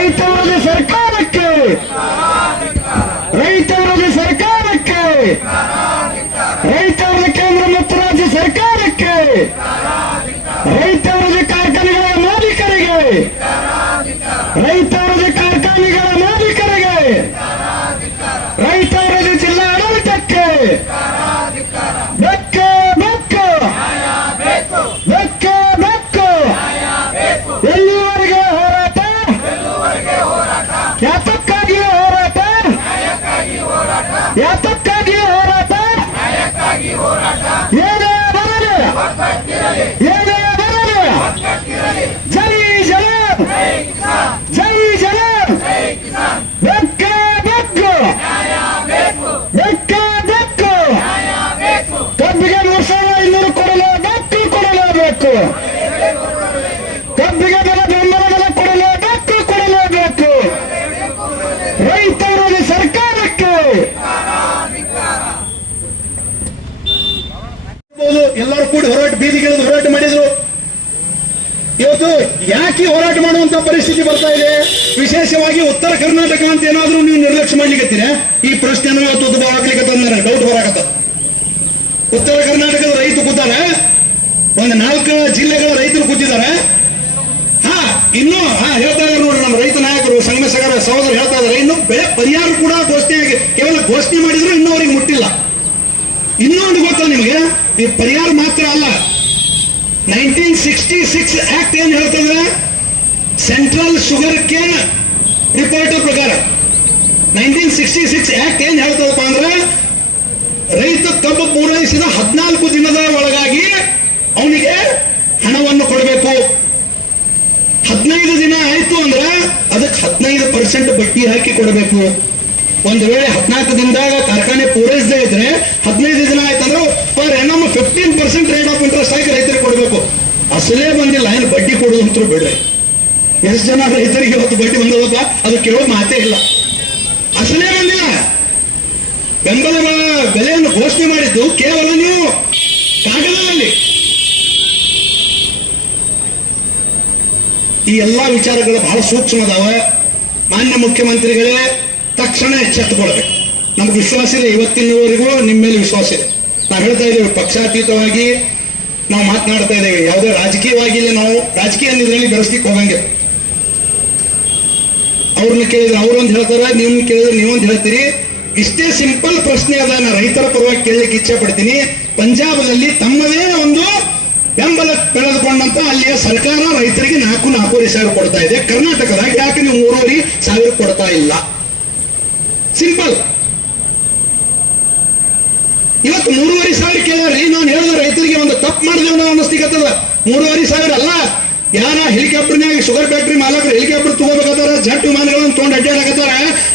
ರೈತವರಿಗೆ ಸರ್ಕಾರಕ್ಕೆ. ರೈತವರಿಗೆ ಸರ್ಕಾರಕ್ಕೆ. ರೈತವರ ಕೇಂದ್ರ ಮತ್ತು ರಾಜ್ಯ ಸರ್ಕಾರಕ್ಕೆ. ರೈತವರಿಗೆ ಕಾರ್ಖಾನೆಗಳ ಮಾಲೀಕರಿಗೆ. ರೈತ ಯಾತಕ್ಕಾಗಿ ಹೋರಾಟ? ಏನೇ ಬರಲಿ ಏನೇ ಬರಲಿ ಜೈ ಜವಾನ್ ಜೈ ಜವಾನ್. ಬೆಕ್ಕ ಬೆಕ್ಕ ಬೆಕ್ಕ ಬೆಕ್ಕ ಕಬ್ಬಿಗೆ ಮೂರು ಸಾವಿರ ಕೊಡಲೇಬೇಕು. ಇರ್ಬೋದು, ಎಲ್ಲರೂ ಕೂಡಿ ಹೋರಾಟ ಬೀದಿಗಿಳಿದು ಹೋರಾಟ ಮಾಡಿದ್ರು. ಇವತ್ತು ಯಾಕೆ ಹೋರಾಟ ಮಾಡುವಂತ ಪರಿಸ್ಥಿತಿ ಬರ್ತಾ ಇದೆ? ವಿಶೇಷವಾಗಿ ಉತ್ತರ ಕರ್ನಾಟಕ ಅಂತ ಏನಾದ್ರೂ ನೀವು ನಿರ್ಲಕ್ಷ್ಯ ಮಾಡ್ಲಿಕ್ಕೆ ಈ ಪ್ರಶ್ನೆ ಇವತ್ತು ತಂದಾರೆ ಡೌಟ್ ಬರಾಕತ್ತ. ಉತ್ತರ ಕರ್ನಾಟಕದ ರೈತರು ಕೂತಾರೆ. ಒಂದು ನಾಲ್ಕು ಜಿಲ್ಲೆಗಳ ರೈತರು ಕೂತಿದ್ದಾರೆ. ಹಾ ಇನ್ನು ಹಾ ಹೇಳ್ತಾ ಇದ್ದಾರೆ ನೋಡಿ ನಮ್ಮ ರೈತ ನಾಯಕರು ಸಂಗಮೇಶಗರ ಸಹೋದರ ಹೇಳ್ತಾ ಇದಾರೆ ಇನ್ನು ಬೆಳೆ ಪರಿಹಾರ ಕೂಡ ಘೋಷಣೆ ಕೇವಲ ಘೋಷಣೆ ಮಾಡಿದ್ರು ಇನ್ನೂ ಅವ್ರಿಗೆ ಮುಟ್ಟಿಲ್ಲ. ಇನ್ನೊಂದು ಗೊತ್ತಲ್ಲ ನಿಮಗೆ? ಈ ಪರಿಹಾರ ಮಾತ್ರ ಅಲ್ಲ. ನೈನ್ಟೀನ್ ಸಿಕ್ಸ್ಟಿ ಸಿಕ್ಸ್ ಆಕ್ಟ್ ಏನ್ ಹೇಳ್ತದ್ರೆ ಸೆಂಟ್ರಲ್ ಶುಗರ್ ಕೇನ್ ರಿಪೋರ್ಟ್ ಪ್ರಕಾರ. ನೈನ್ಟೀನ್ ಸಿಕ್ಸ್ಟಿ ಸಿಕ್ಸ್ ಆಕ್ಟ್ ಏನ್ ಹೇಳ್ತದಪ್ಪ ಅಂದ್ರೆ, ರೈತ ಕಬ್ಬು ಪೂರೈಸಿದ ಹದಿನಾಲ್ಕು ದಿನದ ಒಳಗಾಗಿ ಅವನಿಗೆ ಹಣವನ್ನು ಕೊಡಬೇಕು. ಹದಿನೈದು ದಿನ ಆಯ್ತು ಅಂದ್ರೆ ಅದಕ್ಕೆ ಹದಿನೈದು ಪರ್ಸೆಂಟ್ ಬಡ್ಡಿ ಹಾಕಿ ಕೊಡಬೇಕು. ಒಂದು ವೇಳೆ ಹದಿನಾಲ್ಕು ದಿನದಾಗ ಕಾರ್ಖಾನೆ ಪೂರೈಸದೇ ಇದ್ರೆ ಹದಿನೈದು ದಿನ ಆಯ್ತಂದ್ರೆ per annum fifteen percent rate of interest ಹಾಕಿ ರೈತರಿಗೆ ಕೊಡಬೇಕು. ಅಸಲೇ ಬಂದಿಲ್ಲ, ಏನು ಬಡ್ಡಿ ಕೊಡುವಂತ್ರು ಬಿಡ್ರಿ. ಎಷ್ಟು ಜನ ರೈತರಿಗೆ ಇವತ್ತು ಬಡ್ಡಿ ಬಂದದಪ್ಪ? ಅದು ಕೇಳೋ ಮಾತೇ ಇಲ್ಲ. ಅಸಲೇ ಬಂದಿಲ್ಲ. ಬೆಂಬಲ ಬೆಲೆಯನ್ನು ಘೋಷಣೆ ಮಾಡಿದ್ದು ಕೇವಲ ನೀವು, ಕಾಗದದಲ್ಲಿ. ಈ ಎಲ್ಲಾ ವಿಚಾರಗಳು ಬಹಳ ಸೂಕ್ಷ್ಮದಾವ. ಮಾನ್ಯ ಮುಖ್ಯಮಂತ್ರಿಗಳೇ ತಕ್ಷಣ ಎಚ್ಚೆತ್ತುಕೊಳ್ಬೇಕು ನಮ್ಗೆ ವಿಶ್ವಾಸ ಇದೆ, ಇವತ್ತಿನವರೆಗೂ ನಿಮ್ಮ ಮೇಲೆ ವಿಶ್ವಾಸ ಇದೆ. ನಾವು ಹೇಳ್ತಾ ಇದ್ದೇವೆ, ಪಕ್ಷಾತೀತವಾಗಿ ನಾವು ಮಾತನಾಡ್ತಾ ಇದ್ದೇವೆ. ಯಾವುದೇ ರಾಜಕೀಯವಾಗಿ ಇಲ್ಲಿ ನಾವು, ರಾಜಕೀಯ ಇದರಲ್ಲಿ ಬೆರೆಸ್ಲಿಕ್ಕೆ ಹೋಗಂಗೆ. ಅವ್ರನ್ನ ಕೇಳಿದ್ರೆ ಅವ್ರೊಂದು ಹೇಳ್ತಾರ, ನೀವು ಕೇಳಿದ್ರೆ ನೀವೊಂದು ಹೇಳ್ತೀರಿ. ಇಷ್ಟೇ ಸಿಂಪಲ್ ಪ್ರಶ್ನೆ ಅದ ನಾನು ರೈತರ ಪರವಾಗಿ ಕೇಳಲಿಕ್ಕೆ ಇಚ್ಛೆ ಪಡ್ತೀನಿ. ಪಂಜಾಬದಲ್ಲಿ ತಮ್ಮದೇ ಒಂದು ಬೆಂಬಲ ಬೆಳೆದುಕೊಂಡಂತ ಅಲ್ಲಿಯ ಸರ್ಕಾರ ರೈತರಿಗೆ ನಾಲ್ಕು ನಾಲ್ಕೂವರೆ ಸಾವಿರ ಕೊಡ್ತಾ ಇದೆ. ಕರ್ನಾಟಕದಾಗ ಯಾಕೆ ನೀವು ಮೂರುವರೆ ಸಾವಿರ ಕೊಡ್ತಾ ಇಲ್ಲ? ಸಿಂಪಲ್ ಇವತ್ತು ಮೂರುವರೆ ಸಾವಿರ ಕೇಳ್ರಿ ನಾನು ಹೇಳಿದ ರೈತರಿಗೆ ಒಂದು ತಪ್ಪು ಮಾಡಿದೆವು ನಾವು ಅನ್ನಿಸ್ತಿಗತ್ತದ ಮೂರುವರೆ ಸಾವಿರ ಅಲ್ಲ. ಯಾರ ಹೆಲಿಕಾಪ್ಟರ್ನಾಗ ಶುಗರ್ ಫ್ಯಾಕ್ಟ್ರಿ ಮಾಲಕರು ಹೆಲಿಕಾಪ್ಟರ್ ತಗೋಬೇಕಾದ್ರೆ ಜಟ್ ವಿಮಾನಗಳನ್ನು ತೊಗೊಂಡು ಅಡ್ಡಾಡಕತ್ತಾರ.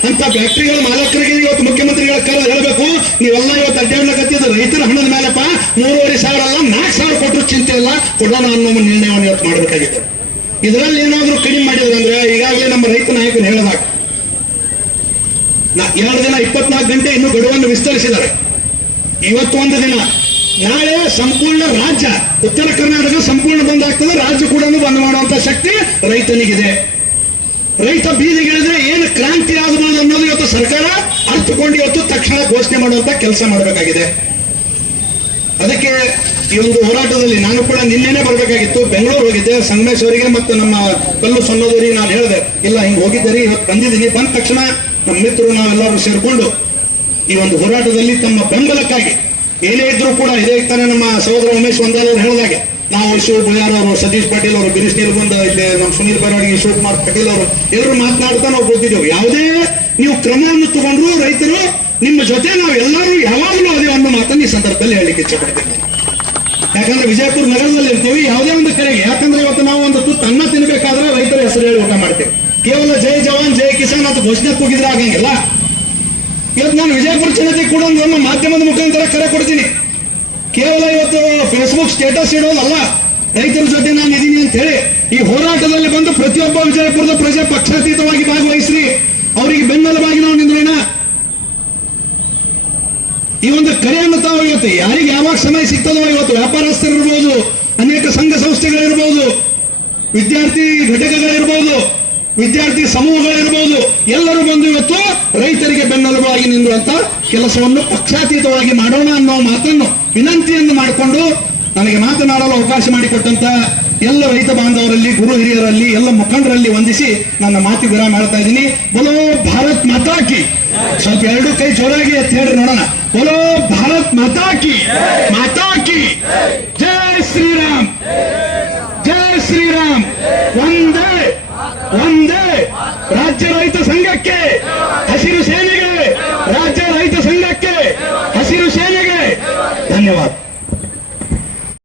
ಅಂತ ಫ್ಯಾಕ್ಟ್ರಿಗಳ ಮಾಲಕರಿಗೆ ಇವತ್ತು ಮುಖ್ಯಮಂತ್ರಿಗಳ ಕರೆದು ಹೇಳಬೇಕು, ನೀವೆಲ್ಲ ಇವತ್ತು ಅಡ್ಡಾಡ್ಲಕತ್ತಿದ ರೈತರ ಹಣದ ಮೇಲಪ್ಪ. ಮೂರುವರೆ ಸಾವಿರ ಅಲ್ಲ, ನಾಲ್ಕು ಸಾವಿರ ಕೊಟ್ಟರು ಚಿಂತೆ ಇಲ್ಲ. ಕೊಡೋಣ ಅನ್ನೋ ನಿರ್ಣಯವನ್ನು ಇವತ್ತು ಮಾಡಬೇಕಾಗಿದೆ ಇದರಲ್ಲಿ ಏನಾದರೂ ಕಡಿಮೆ ಮಾಡಿದ್ರಂದ್ರೆ ಈಗಾಗಲೇ ನಮ್ಮ ರೈತ ನಾಯಕರು ಹೇಳಿದಾಗ ಎರಡು ದಿನ ಇಪ್ಪತ್ನಾಲ್ಕು ಗಂಟೆ ಇನ್ನು ಗಡುವನ್ನು ವಿಸ್ತರಿಸಿದ್ದಾರೆ. ಇವತ್ತು ಒಂದು ದಿನ. ನಾಳೆ ಸಂಪೂರ್ಣ ರಾಜ್ಯ, ಉತ್ತರ ಕರ್ನಾಟಕ ಸಂಪೂರ್ಣ ಬಂದ್ ಆಗ್ತದೆ. ರಾಜ್ಯ ಕೂಡ ಬಂದ್ ಮಾಡುವಂತ ಶಕ್ತಿ ರೈತನಿಗಿದೆ. ರೈತ ಬೀದಿಗಿಳಿದ್ರೆ ಏನು ಕ್ರಾಂತಿ ಆಗಬಹುದು ಅನ್ನೋದು ಇವತ್ತು ಸರ್ಕಾರ ಅರ್ಥಕೊಂಡು ಇವತ್ತು ತಕ್ಷಣ ಘೋಷಣೆ ಮಾಡುವಂತ ಕೆಲಸ ಮಾಡಬೇಕಾಗಿದೆ. ಅದಕ್ಕೆ ಈ ಒಂದು ಹೋರಾಟದಲ್ಲಿ ನಾನು ಕೂಡ ನಿನ್ನೆನೆ ಬರಬೇಕಾಗಿತ್ತು. ಬೆಂಗಳೂರು ಹೋಗಿದ್ದೆ. ಸಂಗಮೇಶ್ವರಿಗೆ ಮತ್ತು ನಮ್ಮ ಕಲ್ಲು ಸಣ್ಣದವರಿಗೆ ನಾನು ಹೇಳಿದೆ, ಇಲ್ಲ, ಹಿಂಗ್ ಹೋಗಿದ್ದೀರಿ, ಇವತ್ತು ಬಂದಿದ್ದೀನಿ. ಬಂದ ತಕ್ಷಣ ನಮ್ಮ ಮಿತ್ರರು ನಾವೆಲ್ಲರೂ ಸೇರಿಕೊಂಡು ಈ ಒಂದು ಹೋರಾಟದಲ್ಲಿ ತಮ್ಮ ಬೆಂಬಲಕ್ಕಾಗಿ, ಏನೇ ಇದ್ರೂ ಕೂಡ ಇದೇ ತಾನೇ ನಮ್ಮ ಸಹೋದರ ಉಮೇಶ್ ಒಂದಾಲ್ ಅವರು ಹೇಳಿದಾಗೆ. ನಾವು ಶಿವ ಬುಯಾರ್ ಅವರು, ಸತೀಶ್ ಪಾಟೀಲ್ ಅವರು, ಗಿರೀಶ್ ನೀಲ್ಗುಂದ ಇಲ್ಲಿ ನಮ್ಮ ಸುನೀಲ್ ಬರವಣಿಗೆ ಶಿವಕುಮಾರ್ ಪಾಟೀಲ್ ಅವರು ಎಲ್ಲರೂ ಮಾತನಾಡ್ತಾ ನಾವು ಗೊತ್ತಿದ್ದೇವೆ ಯಾವುದೇ ನೀವು ಕ್ರಮವನ್ನು ತಗೊಂಡ್ರು ರೈತರು ನಿಮ್ಮ ಜೊತೆ ನಾವು ಎಲ್ಲರೂ ಯಾವಾಗಲೂ ಅದೇ ಒಂದು ಮಾತನ್ನು ಈ ಸಂದರ್ಭದಲ್ಲಿ ಹೇಳಲಿಕ್ಕೆ ಇಚ್ಛೆ ಪಡ್ತೇನೆ ಯಾಕಂದ್ರೆ ವಿಜಯಪುರ ನಗರದಲ್ಲಿ ಇರ್ತೀವಿ, ಯಾವುದೇ ಒಂದು ಕರೆಗೆ. ಯಾಕಂದ್ರೆ ಇವತ್ತು ನಾವು ಒಂದು ತುತ್ತು ಅನ್ನ ತಿನ್ಬೇಕಾದ್ರೆ ರೈತರ ಹೆಸರು ಹೇಳಿ ಊಟ ಮಾಡ್ತೇವೆ. ಕೇವಲ ಜೈ ಜವಾನ್, ಜೈ ಕಿಸಾನ್ ಅಂತ ಘೋಷಣೆ ಕೂಗಿದ್ರೆ ಆಗಂಗಿಲ್ಲ. ಇವತ್ತು ನಾನು ವಿಜಯಪುರ ಜನತೆ ಕೂಡ ಒಂದು ನಮ್ಮ ಮಾಧ್ಯಮದ ಮುಖಾಂತರ ಕರೆ ಕೊಡ್ತೀನಿ. ಕೇವಲ ಇವತ್ತು ಫೇಸ್ಬುಕ್ ಸ್ಟೇಟಸ್ ಇಡೋದಲ್ಲ ರೈತರ ಜೊತೆ ನಾನು ಇದ್ದೀನಿ ಅಂತ ಹೇಳಿ ಈ ಹೋರಾಟದಲ್ಲಿ ಬಂದು ಪ್ರತಿಯೊಬ್ಬ ವಿಜಯಪುರದ ಪ್ರಜೆ ಪಕ್ಷಾತೀತವಾಗಿ ಭಾಗವಹಿಸ್ರಿ. ಅವರಿಗೆ ಬೆನ್ನೆಲುಬಾಗಿ ನಾವು ತಾವು ಇವತ್ತು ಯಾರಿಗೆ ಯಾವಾಗ ಸಮಯ ಸಿಗ್ತದೋ ಇವತ್ತು ವ್ಯಾಪಾರಸ್ಥರು ಇರ್ಬೋದು ಅನೇಕ ಸಂಘ ಸಂಸ್ಥೆಗಳಿರ್ಬೋದು, ವಿದ್ಯಾರ್ಥಿ ಘಟಕಗಳಿರ್ಬೋದು, ವಿದ್ಯಾರ್ಥಿ ಸಮೂಹಗಳಿರ್ಬೋದು, ಎಲ್ಲರೂ ಬಂದು ಇವತ್ತು ರೈತರಿಗೆ ಬೆನ್ನೆಲುಬಾಗಿ ನಿಂದುವಂತ ಕೆಲಸವನ್ನು ಪಕ್ಷಾತೀತವಾಗಿ ಮಾಡೋಣ ಅನ್ನೋ ಮಾತನ್ನು ವಿನಂತಿಯನ್ನು ಮಾಡಿಕೊಂಡು ನನಗೆ ಮಾತನಾಡಲು ಅವಕಾಶ ಮಾಡಿಕೊಟ್ಟಂತ ಎಲ್ಲ ರೈತ ಬಾಂಧವರಲ್ಲಿ, ಗುರು ಹಿರಿಯರಲ್ಲಿ, ಎಲ್ಲ ಮುಖಂಡರಲ್ಲಿ ವಂದಿಸಿ ನನ್ನ ಮಾತು ವಿರಾಮ ಮಾಡ್ತಾ ಇದ್ದೀನಿ. ಬಲೋ ಭಾರತ್ ಮಾತಾಕಿ ಸ್ವಲ್ಪ ಎರಡು ಕೈ ಜೋರಾಗಿ ಅಂತ ಹೇಳ್ರಿ, ನೋಡೋಣ. ಬಲೋ, ಭಾರತ್ ಮಾತಾಕಿ ಮಾತಾಕಿ ಜೈ ಶ್ರೀರಾಮ್. ಜೈ ಶ್ರೀರಾಮ್. ಒಂದೇ ಒಂದೇ ರಾಜ್ಯ ರೈತ ಸಂಘಕ್ಕೆ